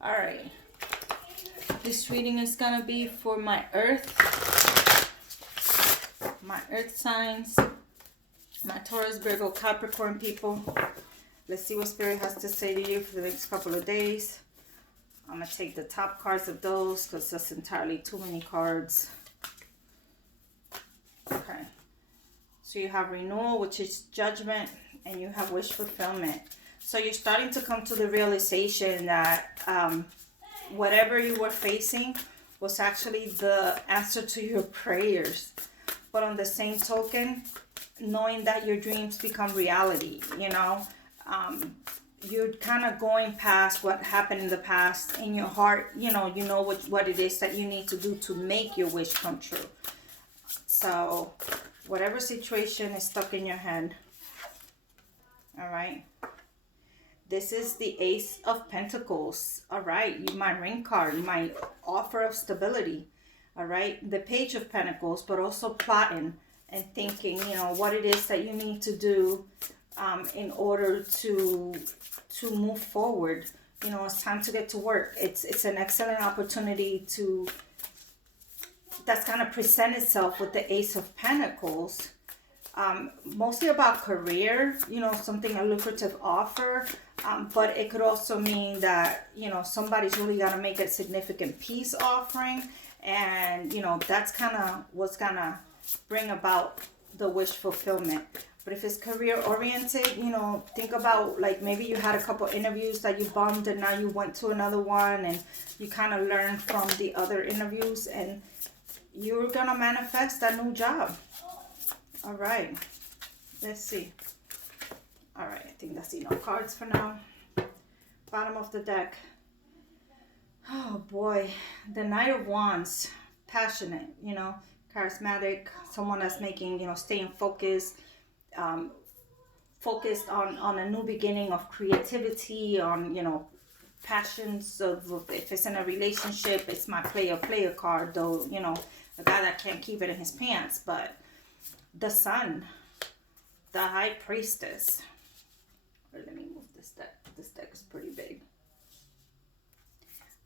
All right. This reading is going to be for my earth signs, my Taurus Virgo Capricorn people. Let's see what Spirit has to say to you for the next couple of days. I'm going to take the top cards of those because that's entirely too many cards. Okay. So you have renewal, which is judgment, and you have wish fulfillment. So you're starting to come to the realization that whatever you were facing was actually the answer to your prayers. But on the same token, knowing that your dreams become reality, you know, you're kind of going past what happened in the past. In your heart, you know what it is that you need to do to make your wish come true. So whatever situation is stuck in your head, all right, this is the Ace of Pentacles. All right, my ring card, my offer of stability. All right, the Page of Pentacles, but also plotting and thinking, you know, what it is that you need to do in order to move forward. You know, it's time to get to work. It's an excellent opportunity that's going to present itself with the Ace of Pentacles. Mostly about career, you know, a lucrative offer. But it could also mean that, you know, somebody's really going to make a significant peace offering. And, you know, that's kind of what's going to bring about the wish fulfillment. But if it's career oriented, you know, think about like maybe you had a couple interviews that you bummed and now you went to another one and you kind of learned from the other interviews and you're going to manifest that new job. All right. Let's see. All right. I think that's enough cards for now. Bottom of the deck. Oh boy. The Knight of Wands. Passionate, you know, charismatic, someone that's making, you know, staying focused, focused on a new beginning of creativity, on, you know, passions of, if it's in a relationship, it's my player card, though, you know, a guy that can't keep it in his pants. But the Sun, the High Priestess. Let me move this deck. This deck is pretty big.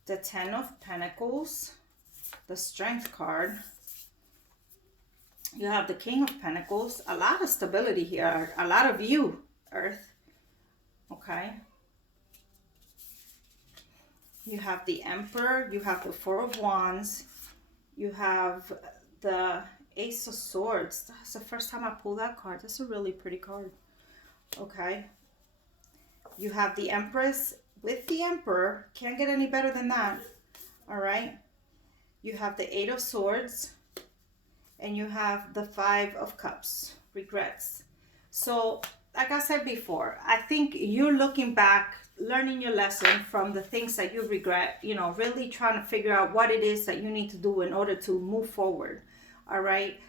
The Ten of Pentacles, the Strength card. You have the King of Pentacles. A lot of stability here. A lot of you, Earth. Okay. You have the Emperor. You have the Four of Wands. You have the Ace of Swords. That's the first time I pulled that card. That's a really pretty card. Okay. You have the Empress with the Emperor. Can't get any better than that. All right. You have the Eight of Swords. And you have the Five of Cups. Regrets. So, like I said before, I think you're looking back, learning your lesson from the things that you regret, you know, really trying to figure out what it is that you need to do in order to move forward. All right.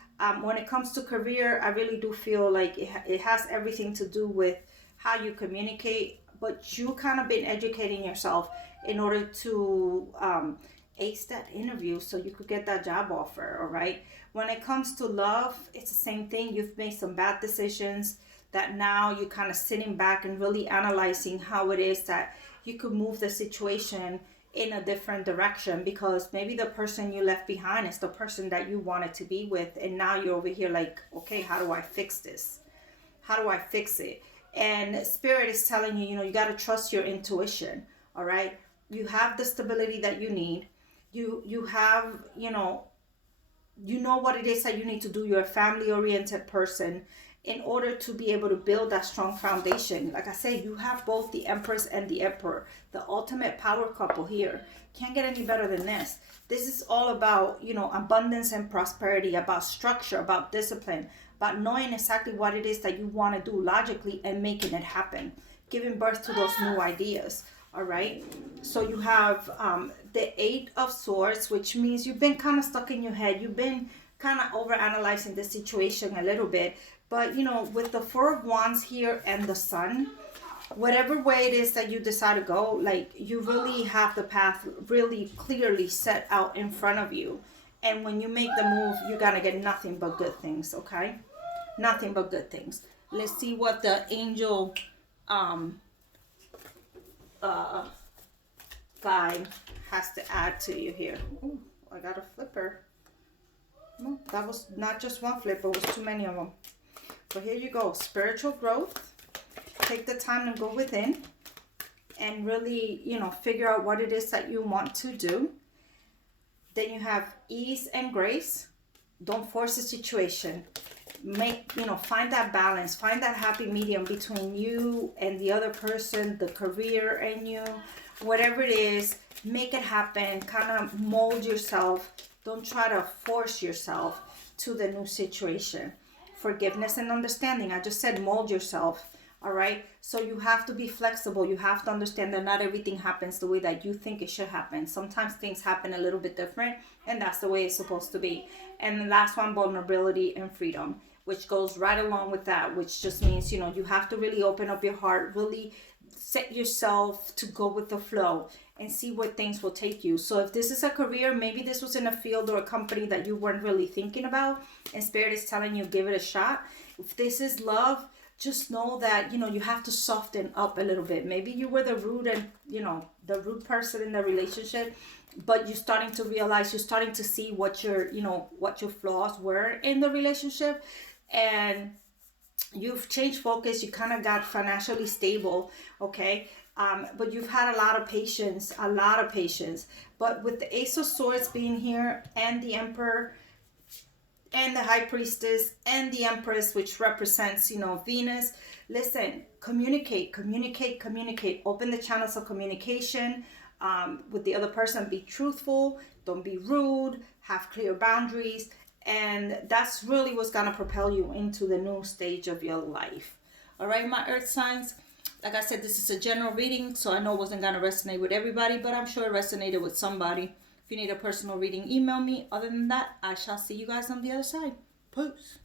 When it comes to career, I really do feel like it has everything to do with how you communicate, but you kind of been educating yourself in order to ace that interview so you could get that job offer. All right. When it comes to love, it's the same thing. You've made some bad decisions that now you're kind of sitting back and really analyzing how it is that you could move the situation in a different direction, because maybe the person you left behind is the person that you wanted to be with, and now you're over here like, okay, how do I fix this? How do I fix it? And Spirit is telling you, you know, you got to trust your intuition. All right. You have the stability that you need. You have, you know what it is that you need to do. You're a family oriented person in order to be able to build that strong foundation. Like I said, you have both the Empress and the Emperor, the ultimate power couple here. Can't get any better than this. This is all about, you know, abundance and prosperity, about structure, about discipline, about knowing exactly what it is that you want to do logically and making it happen, giving birth to those new ideas. All right. So you have the Eight of Swords, which means you've been kind of stuck in your head. You've been kind of overanalyzing the situation a little bit. But, you know, with the Four of Wands here and the Sun, whatever way it is that you decide to go, like, you really have the path really clearly set out in front of you. And when you make the move, you're going to get nothing but good things, okay? Nothing but good things. Let's see what the angel guide has to add to you here. Ooh, I got a flipper. No, that was not just one flipper, it was too many of them. But here you go, spiritual growth. Take the time to go within and really, you know, figure out what it is that you want to do. Then you have ease and grace. Don't force the situation. Find that balance, find that happy medium between you and the other person, the career and you, whatever it is, make it happen, kind of mold yourself. Don't try to force yourself to the new situation. Forgiveness and understanding. I just said mold yourself. All right. So you have to be flexible. You have to understand that not everything happens the way that you think it should happen. Sometimes things happen a little bit different, and that's the way it's supposed to be. And the last one, vulnerability and freedom, which goes right along with that, which just means, you know, you have to really open up your heart, really set yourself to go with the flow and see where things will take you. So if this is a career, maybe this was in a field or a company that you weren't really thinking about, and Spirit is telling you, give it a shot. If this is love, just know that, you know, you have to soften up a little bit. Maybe you were the rude and, you know, the rude person in the relationship, but you're starting to realize, you're starting to see what your flaws were in the relationship, and you've changed focus. You kind of got financially stable, okay? But you've had a lot of patience. But with the Ace of Swords being here, and the Emperor, and the High Priestess, and the Empress, which represents, you know, Venus. Listen, communicate. Open the channels of communication with the other person. Be truthful. Don't be rude. Have clear boundaries. And that's really what's going to propel you into the new stage of your life. All right, my earth signs. Like I said, this is a general reading, so I know it wasn't going to resonate with everybody, but I'm sure it resonated with somebody. If you need a personal reading, email me. Other than that, I shall see you guys on the other side. Peace.